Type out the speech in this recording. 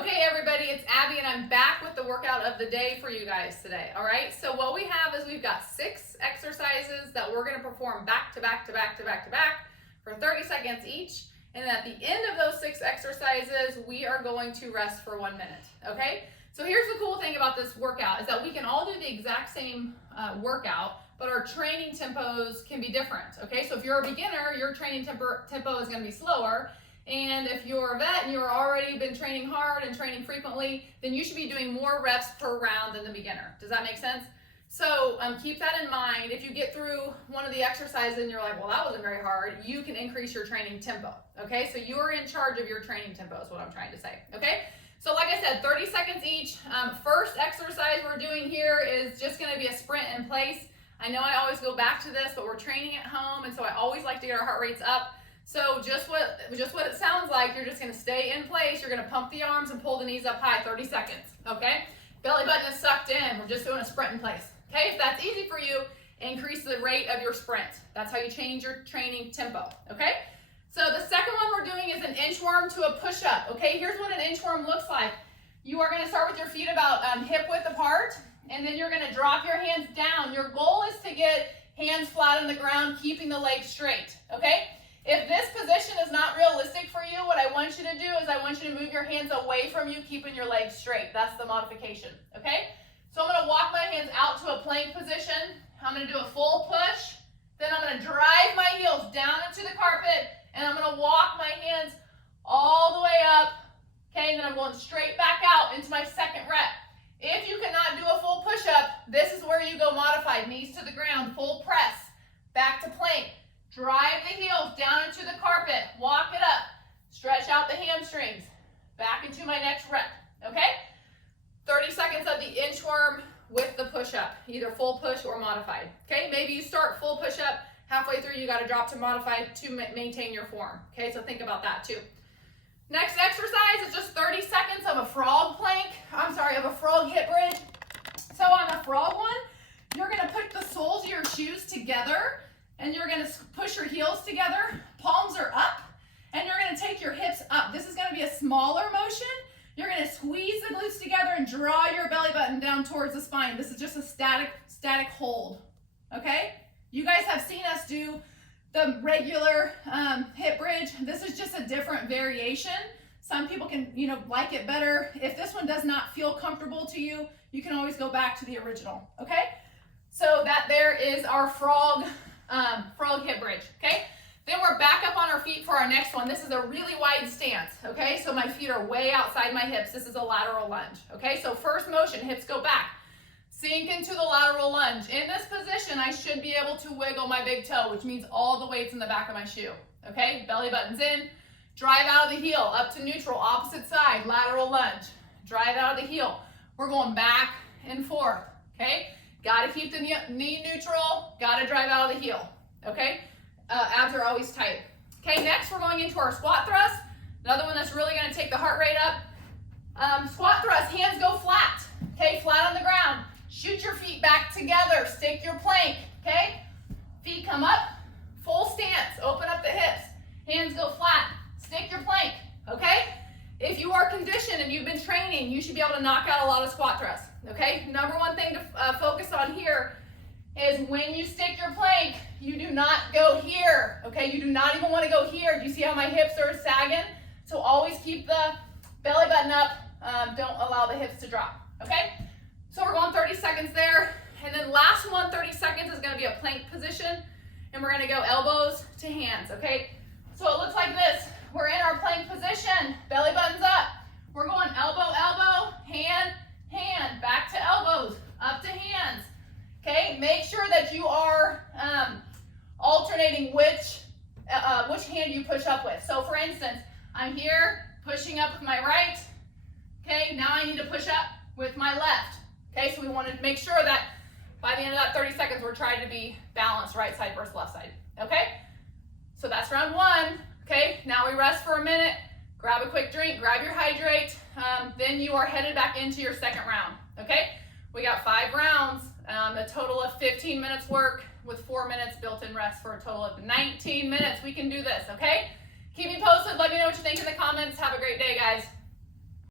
Okay, everybody, it's Abby, and I'm back with the workout of the day for you guys today, all right? So what we have is we've got 6 exercises that we're going to perform back to back to back to back to back for 30 seconds each, and at the end of those 6 exercises, we are going to rest for 1 minute, okay? So here's the cool thing about this workout is that we can all do the exact same workout, but our training tempos can be different, okay? So if you're a beginner, your training tempo is going to be slower. And if you're a vet and you're already been training hard and training frequently, then you should be doing more reps per round than the beginner. Does that make sense? So keep that in mind. If you get through one of the exercises and you're like, well, that wasn't very hard, you can increase your training tempo. Okay, so you are in charge of your training tempo is what I'm trying to say. Okay, so like I said, 30 seconds each. First exercise we're doing here is just going to be a sprint in place. I know I always go back to this, but we're training at home, and so I always like to get our heart rates up. So just what it sounds like, you're just going to stay in place. You're going to pump the arms and pull the knees up high, 30 seconds, okay? Belly button is sucked in. We're just doing a sprint in place, okay? If that's easy for you, increase the rate of your sprint. That's how you change your training tempo, okay? So the second one we're doing is an inchworm to a push-up, okay? Here's what an inchworm looks like. You are going to start with your feet about hip width apart, and then you're going to drop your hands down. Your goal is to get hands flat on the ground, keeping the legs straight, okay? If this position is not realistic for you, what I want you to do is I want you to move your hands away from you, keeping your legs straight. That's the modification, okay? So I'm going to walk my hands out to a plank position. I'm going to do a full push. Then I'm going to drive my heels down into the carpet, and I'm going to walk my hands all the way up, okay? And then I'm going straight back out into my second rep. If you cannot do a full push-up, this is where you go modified. Knees to the ground, full press, back to plank. Drive the heels down into the carpet, walk it up, stretch out the hamstrings, back into my next rep, okay? 30 seconds of the inchworm with the push-up, either full push or modified, okay? Maybe you start full push-up, halfway through you gotta drop to modified to maintain your form, okay? So think about that too. Next exercise is just 30 seconds of a frog plank, of a frog hip bridge. So on the frog one, you're gonna put the soles of your shoes together, and you're going to push your heels together, palms are up, and you're going to take your hips up. This is going to be a smaller motion. You're going to squeeze the glutes together and draw your belly button down towards the spine. This is just a static hold, okay? You guys have seen us do the regular hip bridge. This is just a different variation. Some people can, like it better. If this one does not feel comfortable to you, you can always go back to the original, okay? So that there is our frog hip bridge, okay? Then we're back up on our feet for our next one. This is a really wide stance, okay? So my feet are way outside my hips. This is a lateral lunge, okay? So first motion, hips go back. Sink into the lateral lunge. In this position, I should be able to wiggle my big toe, which means all the weight's in the back of my shoe, okay? Belly button's in. Drive out of the heel, up to neutral, opposite side, lateral lunge. Drive out of the heel. We're going back and forth, okay? Got to keep the knee neutral, got to drive out of the heel, okay? Abs are always tight. Okay, next we're going into our squat thrust. Another one that's really going to take the heart rate up. Squat thrust, hands go flat, okay? Flat on the ground. Shoot your feet back together, stick your plank, okay? Feet come up, full stance, open up the hips. Hands go flat, stick your plank, okay? If you are conditioned and you've been training, you should be able to knock out a lot of squat thrusts. Okay, number one thing to focus on here is when you stick your plank, you do not go here, okay? You do not even want to go here. Do you see how my hips are sagging? So always keep the belly button up. Don't allow the hips to drop, okay? So we're going 30 seconds there. And then last one, 30 seconds, is going to be a plank position. And we're going to go elbows to hands, okay? So it looks like this. We're in our plank position. Belly button's up. We're going elbow, elbow, hand, hand, back to elbows, up to hands, okay? Make sure that you are alternating which hand you push up with. So for instance, I'm here pushing up with my right, okay? Now I need to push up with my left, okay? So we want to make sure that by the end of that 30 seconds, we're trying to be balanced right side versus left side, okay? So that's round one, okay? Now we rest for a minute. Grab a quick drink, grab your hydrate, then you are headed back into your second round, okay? We got 5 rounds, a total of 15 minutes work with 4 minutes built-in rest for a total of 19 minutes. We can do this, okay? Keep me posted, let me know what you think in the comments. Have a great day, guys.